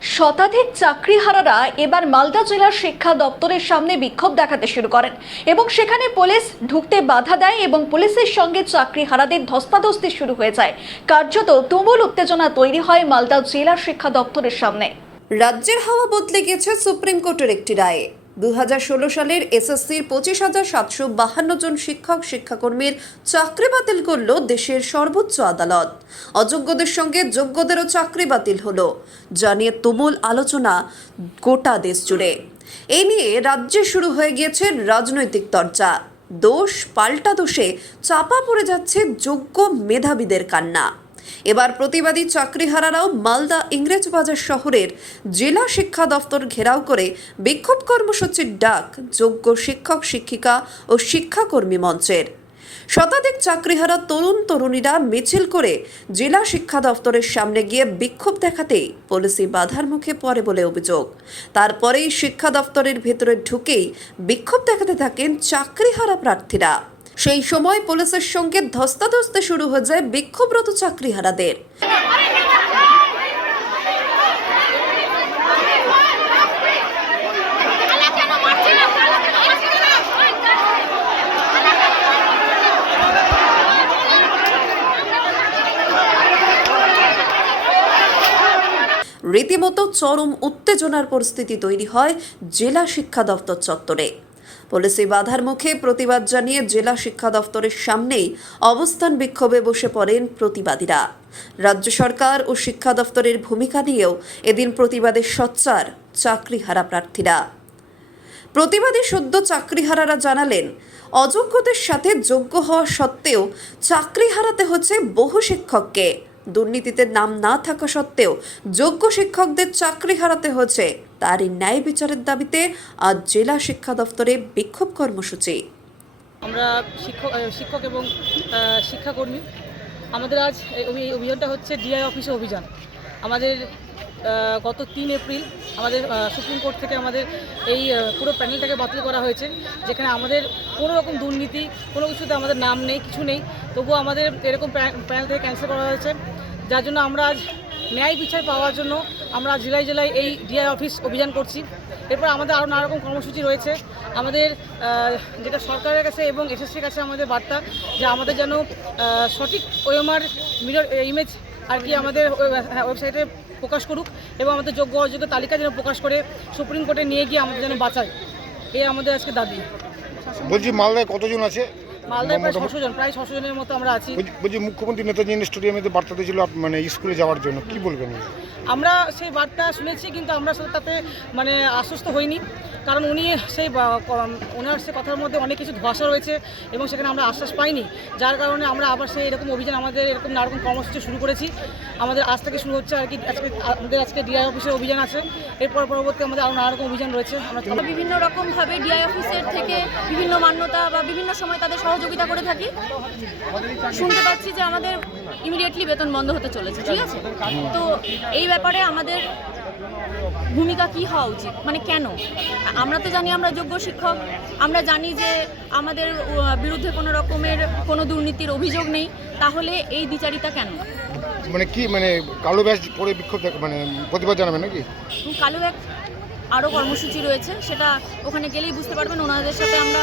শতাধিক চাকরিহারারা এবার মালদা জেলার শিক্ষা দপ্তরের সামনে বিক্ষোভ দেখাতে শুরু করেন এবং সেখানে পুলিশ ঢুকতে বাধা দেয় এবং পুলিশের সঙ্গে চাকরিহারাদের ধস্তাধস্তি শুরু হয়ে যায়। কার্যত তুমুল উত্তেজনা তৈরি হয় মালদা জেলা শিক্ষা দপ্তরের সামনে। রাজ্যের হাওয়া বদলে গেছে সুপ্রিম কোর্টের একটি রায়ে। দু হাজার ষোলো সালের এসএসসির পঁচিশ হাজার সাতশো বাহান্ন জন শিক্ষক, শিক্ষাকর্মীর চাকরি বাতিল করল দেশের সর্বোচ্চ আদালত। অযোগ্যদের সঙ্গে যোগ্যদেরও চাকরি বাতিল হলো। যা নিয়ে তুমুল আলোচনা গোটা দেশ জুড়ে। এই নিয়ে রাজ্যে শুরু হয়ে গিয়েছে রাজনৈতিক চর্চা দোষ, পাল্টা দোষে চাপা পড়ে যাচ্ছে যোগ্য মেধাবীদের কান্না। এবার প্রতিবাদী চাকরিহারারাও মালদা ইংরেজবাজার শহরের জেলা শিক্ষা দফতর ঘেরাও করে বিক্ষোভ কর্মসূচির ডাক যোগ্য শিক্ষক, শিক্ষিকা ও শিক্ষাকর্মী মঞ্চের। শতাধিক চাকরিহারা তরুণ তরুণীরা মিছিল করে জেলা শিক্ষা দফতরের সামনে গিয়ে বিক্ষোভ দেখাতেই পুলিশি বাধার মুখে পড়ে বলে অভিযোগ। তারপরেই শিক্ষা দফতরের ভেতরে ঢুকেই বিক্ষোভ দেখাতে থাকেন চাকরিহারা প্রার্থীরা। সেই সময় পুলিশের সঙ্গে ধস্তাধস্তি শুরু হয়ে যায় বিক্ষোভরত চাকরিহারাদের। রীতিমতো চরম উত্তেজনার পরিস্থিতি তৈরি হয় জেলা শিক্ষা দপ্তর চত্বরে। পুলিশি বাধার মুখে প্রতিবাদ জানিয়ে জেলা শিক্ষা দপ্তরের সামনেই অবস্থান বিক্ষোভে বসে পড়েন প্রতিবাদীরা। রাজ্য সরকার ও শিক্ষা দপ্তরের ভূমিকা নিয়েও এদিন প্রতিবাদে সোচ্চার চাকরিহারা প্রার্থীরা। প্রতিবাদী সদ্য চাকরিহারারা জানালেন, অযোগ্যদের সাথে যোগ্য হওয়া সত্ত্বেও চাকরি হারাতে হচ্ছে বহু শিক্ষককে। দুর্নীতিতে নাম না থাকা সত্ত্বেও যোগ্য শিক্ষকদের চাকরি হারাতে হচ্ছে তারই ন্যায় বিচারের দাবিতে আজ জেলা শিক্ষা দপ্তরে বিক্ষোভ কর্মসূচি। আমরা শিক্ষক শিক্ষক এবং শিক্ষাকর্মী, আমাদের আজ এই অভিযানটা হচ্ছে ডিআই অফিসে অভিযান। আমাদের গত তিন এপ্রিল আমাদের সুপ্রিম কোর্ট থেকে আমাদের এই পুরো প্যানেলটাকে বাতিল করা হয়েছে, যেখানে আমাদের কোনো রকম দুর্নীতি, কোনো কিছুতে আমাদের নাম নেই, কিছু নেই। তবুও আমাদের এরকম প্যানেল থেকে ক্যান্সেল করা হয়েছে। যার জন্য আমরা আজ ন্যায় বিচার পাওয়ার জন্য আমরা জেলায় জেলায় এই ডিআই অফিস অভিযান করছি। এরপর আমাদের আরও নানা রকম কর্মসূচি রয়েছে। আমাদের যেটা সরকারের কাছে এবং এসএসসির কাছে আমাদের বার্তা যে আমাদের যেন সঠিক ওএমআর, মিরর ইমেজ আর কি আমাদের ওয়েবসাইটে প্রকাশ করুক এবং আমাদের যোগ্য অযোগ্য তালিকা যেন প্রকাশ করে সুপ্রিম কোর্টে নিয়ে গিয়ে আমাদের যেন বাঁচায়। এই আমাদের আজকে দাবি। বলছি মালদায় কতজন আছে? মালদায় প্রায় ছশো জন প্রায় ছশো জনের মতো আমরা আছি। বলছি- মুখ্যমন্ত্রী নেতাজি স্টেডিয়ামে তো বার্তা দিয়েছিল মানে স্কুলে যাওয়ার জন্য। কি বলবেন? আমরা সেই বার্তা শুনেছি কিন্তু আমরা তাতে মানে আশ্বস্ত হইনি। কারণ উনি সেই ওনার সে কথার মধ্যে অনেক কিছু ধোয়াশা রয়েছে এবং সেখানে আমরা আশ্বাস পাইনি। যার কারণে আমরা আবার সেই এরকম অভিযান আমাদের এরকম নানা রকম কর্মসূচি শুরু করেছি। আমাদের আজ থেকে শুরু হচ্ছে আর কি আজকে আমাদের আজকে ডিআই অফিসে অভিযান আছে। এরপর পরবর্তী আমাদের আরও নানা রকম অভিযান রয়েছে। আমরা বিভিন্ন রকমভাবে ডিআই অফিসের থেকে বিভিন্ন মান্যতা বা বিভিন্ন সময় তাদের সহযোগিতা করে থাকি। শুনতে পাচ্ছি যে আমাদের ইমিডিয়েটলি বেতন বন্ধ হতে চলেছে ঠিক আছে? তো এই ব্যাপারে আমাদের ভূমিকা কি হওয়া উচিত? মানে কেন? আমরা তো জানি আমরা যোগ্য শিক্ষক। আমরা জানি যে আমাদের বিরুদ্ধে কোনো রকমের কোনো দুর্নীতির অভিযোগ নেই। তাহলে এই দ্বিচারিতা কেন? মানে কি মানে কালো ব্যাস পরে বিক্ষোভ মানে প্রতিবাদ জানাবেন নাকি? কালো এক আরও কর্মসূচি রয়েছে সেটা ওখানে গেলেই বুঝতে পারবেন। ওনাদের সাথে আমরা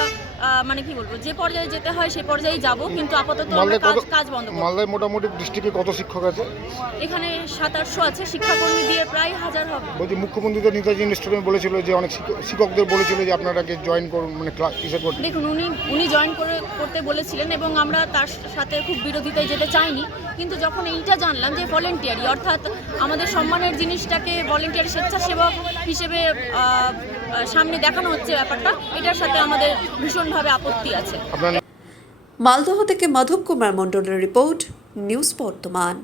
মানে কি বলব যে পর্যায়ে যেতে হয় সেই পর্যায়ে যাব কিন্তু আপাতত কাজ বন্ধ মালদায় মোটামুটি ডিস্ট্রিক্টে কত শিক্ষক আছে? এখানে সাত আটশো আছে শিক্ষাকর্মী দিয়ে প্রায় হাজার হবে। বলছি মুখ্যমন্ত্রী তো নেতাজি স্টেডিয়ামে বলেছিল যে অনেক শিক্ষক- শিক্ষকদের বলেছিল যে আপনারাকে জয়েন করুন মানে ক্লাস কিসে করতে। দেখুন উনি উনি জয়েন করে করতে বলেছিলেন এবং আমরা তার সাথে খুব বিরোধিতায় যেতে চাইনি কিন্তু যখন এইটা জানলাম যে ভলেন্টিয়ারি অর্থাৎ আমাদের সম্মানের জিনিসটাকে ভলেন্টিয়ারি স্বেচ্ছাসেবক হিসেবে সামনে দেখানো হচ্ছে ব্যাপারটা এটার সাথে আমাদের ভীষণভাবে আপত্তি আছে। আপনার মালদহ থেকে মাধব কুমার মণ্ডলের রিপোর্ট নিউজ বর্তমান।